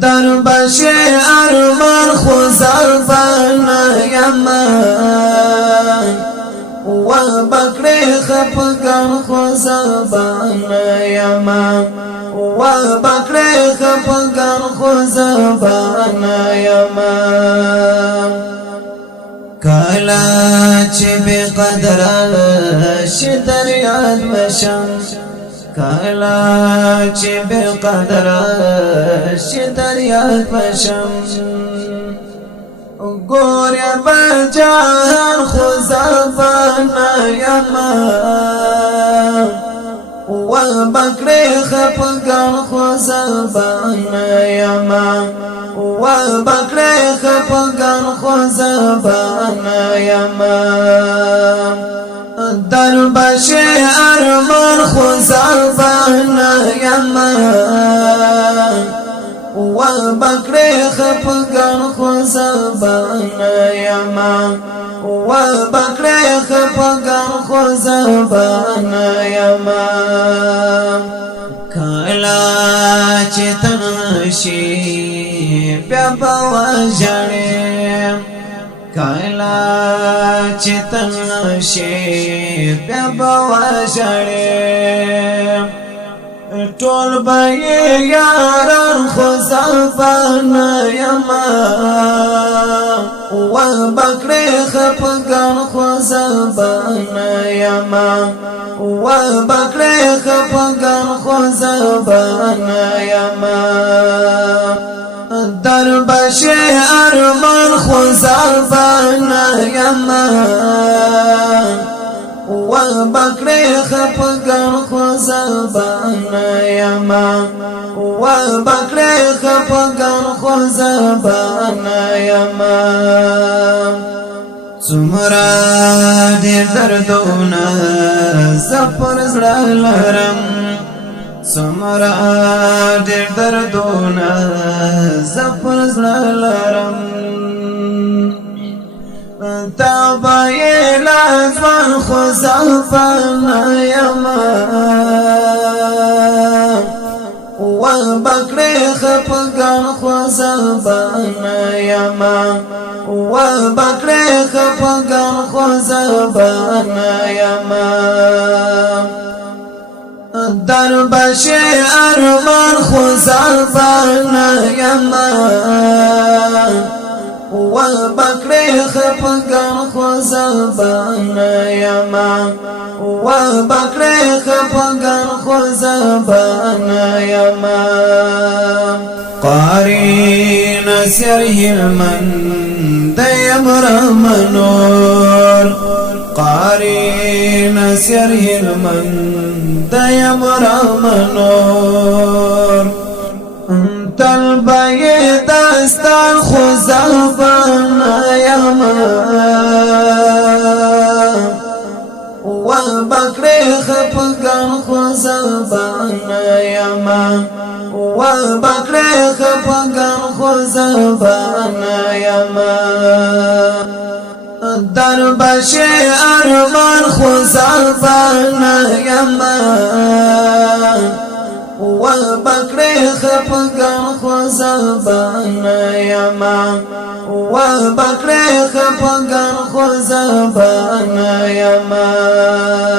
در بشی ارمان خوزربان یمان و بکری خفگان خوزربان یمان و بکری خفگان خوزربان یمان کالا چی بی قدر شی در یاد بشم کالا چی بی قدر شی در یاد بشم گوریا بجان خوزبان یمان و بکری خفگان خوزبان یمان و بکری خفگان خوزبان یمان در بشی ارمان خوزبان یمان و بکری خفگان خوزبان یمان و بکری خفگان خوزبان یمان کلا چی تنشی بیا بوجنیم کلا چی تنشی بیا بوجنیم ټول به یاران خوزبان یمان و بکری خفگان خوزبان یمان و بکری خفگان خوزبان یمان در بشی ارمان خوزبان یمان و بکری خفگان خوزبان یمان و بکری خفگان خوزبان یمان څومره ډېر دردونه زه پر زړه لرم څومره ډېر دردونه زه پر زړه لرم تابعی لازمان خوزبان یمان و بکری خفگان خوزبان یمان و بکری خفگان خوزبان یمان در بشی ارمان خوزبان یمان و بکری خفگان خوزبان یمان و بکری خفگان خوزبان یمان قاری نصیر هلمن دیم رحمنور قاری نصیر هلمن دیم رحمنور طلبه دستان خوزبان یمان و بکری خفگان خوزبان یمان و بکری خفگان خوزبان یمان در بشی ارمان خوزبان یمان و بکری خفگان خوزبان یمان و بکری خفگان خوزبان یمان